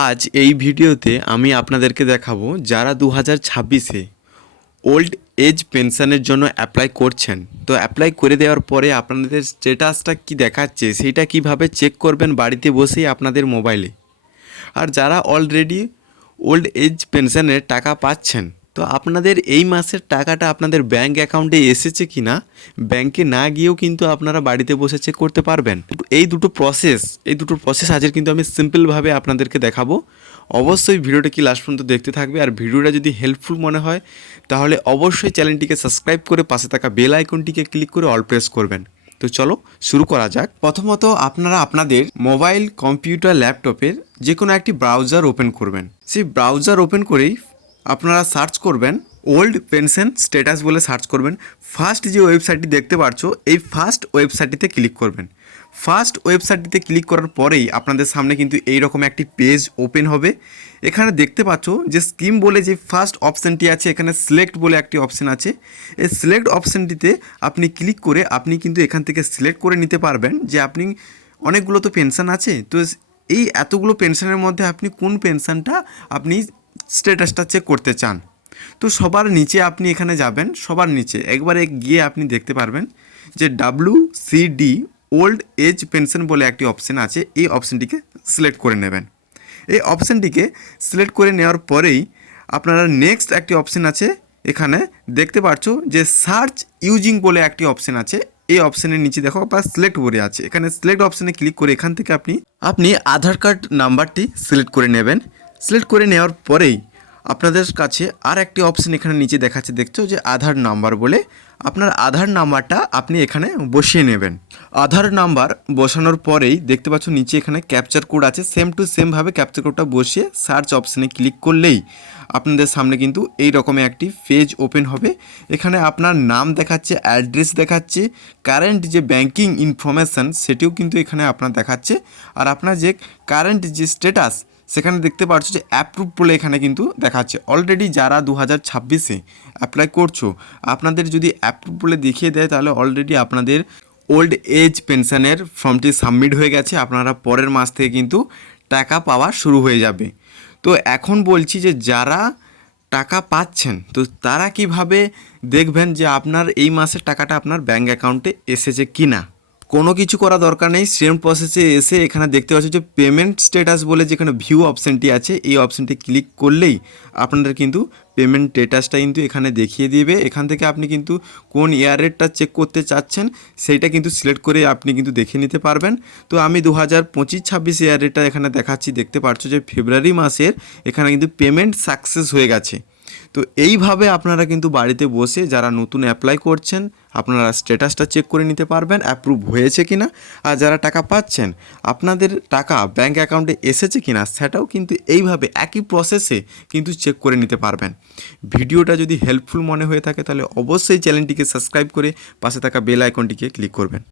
আজ এই ভিডিওতে আমি আপনাদেরকে দেখাবো যারা দু হাজার ছাব্বিশে ওল্ড এজ পেনশনের জন্য অ্যাপ্লাই করছেন। তো অ্যাপ্লাই করে দেওয়ার পরে আপনাদের স্ট্যাটাসটা কি দেখাচ্ছে সেটা কীভাবে চেক করবেন বাড়িতে বসেই আপনাদের মোবাইলে। আর যারা অলরেডি ওল্ড এজ পেনশনের টাকা পাচ্ছেন তো আপনাদের এই মাসের টাকাটা আপনাদের ব্যাংক অ্যাকাউন্টে এসেছে কি না ব্যাংকে না গিয়েও কিন্তু আপনারা বাড়িতে বসে চেক করতে পারবেন। এই দুটো প্রসেস এই দুটো প্রসেস আজের কিন্তু আমি সিম্পলভাবে আপনাদেরকে দেখাবো। অবশ্যই ভিডিওটা কি লাস্ট পর্যন্ত দেখতে থাকবে, আর ভিডিওটা যদি হেল্পফুল মনে হয়, তাহলে অবশ্যই চ্যানেলটিকে সাবস্ক্রাইব করে পাশে থাকা বেল আইকনটিকে ক্লিক করে অল প্রেস করবেন। তো চলো, শুরু করা যাক। প্রথমত আপনারা আপনাদের মোবাইল কম্পিউটার ল্যাপটপের যে কোনো একটি ব্রাউজার ওপেন করবেন। সেই ব্রাউজার ওপেন করেই আপনারা সার্চ করবেন ওল্ড পেনশন স্ট্যাটাস বলে সার্চ করবেন, ফার্স্ট যে ওয়েবসাইটটি দেখতে পাচ্ছ এই ফার্স্ট ওয়েবসাইটটিতে ক্লিক করবেন। ফার্স্ট ওয়েবসাইটটিতে ক্লিক করার পরেই আপনাদের সামনে কিন্তু এই রকম একটি পেজ ওপেন হবে। এখানে দেখতে পাচ্ছ যে স্কিম বলে যে ফার্স্ট অপশানটি আছে, এখানে সিলেক্ট বলে একটি অপশান আছে। এই সিলেক্ট অপশানটিতে আপনি ক্লিক করে আপনি কিন্তু এখান থেকে সিলেক্ট করে নিতে পারবেন যে আপনি অনেকগুলো তো পেনশন আছে। তো এই এতগুলো পেনশনের মধ্যে আপনি কোন পেনশনটা আপনি স্ট্যাটাসটা চেক করতে চান। তো সবার নিচে আপনি এখানে যাবেন, সবার নিচে। একবারে গিয়ে আপনি দেখতে পারবেন যে W CD old age pension বলে একটি অপশান আছে। এই অপশানটিকে সিলেক্ট করে নেবেন। এই অপশানটিকে সিলেক্ট করে নেওয়ার পরেই আপনারা নেক্সট একটি অপশান আছে। এখানে দেখতে পাচ্ছ যে সার্চ ইউজিং বলে একটি অপশান আছে। এই অপশানের নিচে দেখো বা সিলেক্ট বলে আছে। এখানে সিলেক্ট অপশানে ক্লিক করে এখান থেকে আপনি আপনি আধার কার্ড নাম্বারটি সিলেক্ট করে নেবেন। সিলেক্ট করে নেওয়ার পরেই আপনাদের কাছে আর একটি অপশান এখানে নিচে দেখাচ্ছে, দেখছ? যে আধার নাম্বার বলে আপনার আধার নাম্বারটা আপনি এখানে বসিয়ে নেবেন। আধার নাম্বার বসানোর পরেই দেখতে পাচ্ছ নিচে এখানে ক্যাপচার কোড আছে। সেম টু সেমভাবে ক্যাপচার কোডটা বসিয়ে সার্চ অপশানে ক্লিক করলেই আপনাদের সামনে কিন্তু এই রকমের একটি পেজ ওপেন হবে। এখানে আপনার নাম দেখাচ্ছে অ্যাড্রেস দেখাচ্ছে কারেন্ট যে ব্যাংকিং ইনফরমেশান সেটিও কিন্তু এখানে আপনার দেখাচ্ছে। আর আপনার যে কারেন্ট যে স্ট্যাটাস সেখানে দেখতে পাচ্ছ যে অ্যাপ্রুভ বলে এখানে কিন্তু দেখাচ্ছে। অলরেডি যারা দু হাজার ছাব্বিশে অ্যাপ্লাই করছ, আপনাদের যদি অ্যাপ্রুভ বলে দেখিয়ে দেয়, তাহলে অলরেডি আপনাদের ওল্ড এজ পেনশনের ফর্মটি সাবমিট হয়ে গেছে। আপনারা পরের মাস থেকে কিন্তু টাকা পাওয়া শুরু হয়ে যাবে। তো এখন বলছি যে যারা টাকা পাচ্ছেন, তো তারা কীভাবে দেখবেন যে আপনার এই মাসের টাকাটা আপনার ব্যাঙ্ক অ্যাকাউন্টে এসেছে কি না কোনো কিছু করা দরকার নেই। সেম প্রসেসে এসে এখানে দেখতে পাচ্ছ যে পেমেন্ট স্ট্যাটাস বলে যেখানে ভিউ অপশানটি আছে, এই অপশানটি ক্লিক করলেই আপনাদের কিন্তু পেমেন্ট স্ট্যাটাসটা কিন্তু এখানে দেখিয়ে দিবে। এখান থেকে আপনি কিন্তু কোন ইয়ারেরটা চেক করতে চাচ্ছেন, সেইটা কিন্তু সিলেক্ট করে আপনি কিন্তু দেখে নিতে পারবেন। তো আমি দু হাজার পঁচিশ ছাব্বিশ ইয়ারেরটা এখানে দেখাচ্ছি। দেখতে পাচ্ছ যে ফেব্রুয়ারি মাসের এখানে কিন্তু পেমেন্ট সাকসেস হয়ে গেছে। তো এইভাবে আপনারা কিন্তু বাড়িতে বসে যারা নতুন অ্যাপ্লাই করছেন, আপনারা স্ট্যাটাসটা চেক করে নিতে পারবেন অ্যাপ্রুভ হয়েছে কি না আর যারা টাকা পাচ্ছেন, আপনাদের টাকা ব্যাঙ্ক অ্যাকাউন্টে এসেছে কি না সেটাও কিন্তু এইভাবে একই প্রসেসে কিন্তু চেক করে নিতে পারবেন। ভিডিওটা যদি হেল্পফুল মনে হয়ে থাকে, তাহলে অবশ্যই চ্যানেলটিকে সাবস্ক্রাইব করে পাশে থাকা বেল আইকনটিকে ক্লিক করবেন।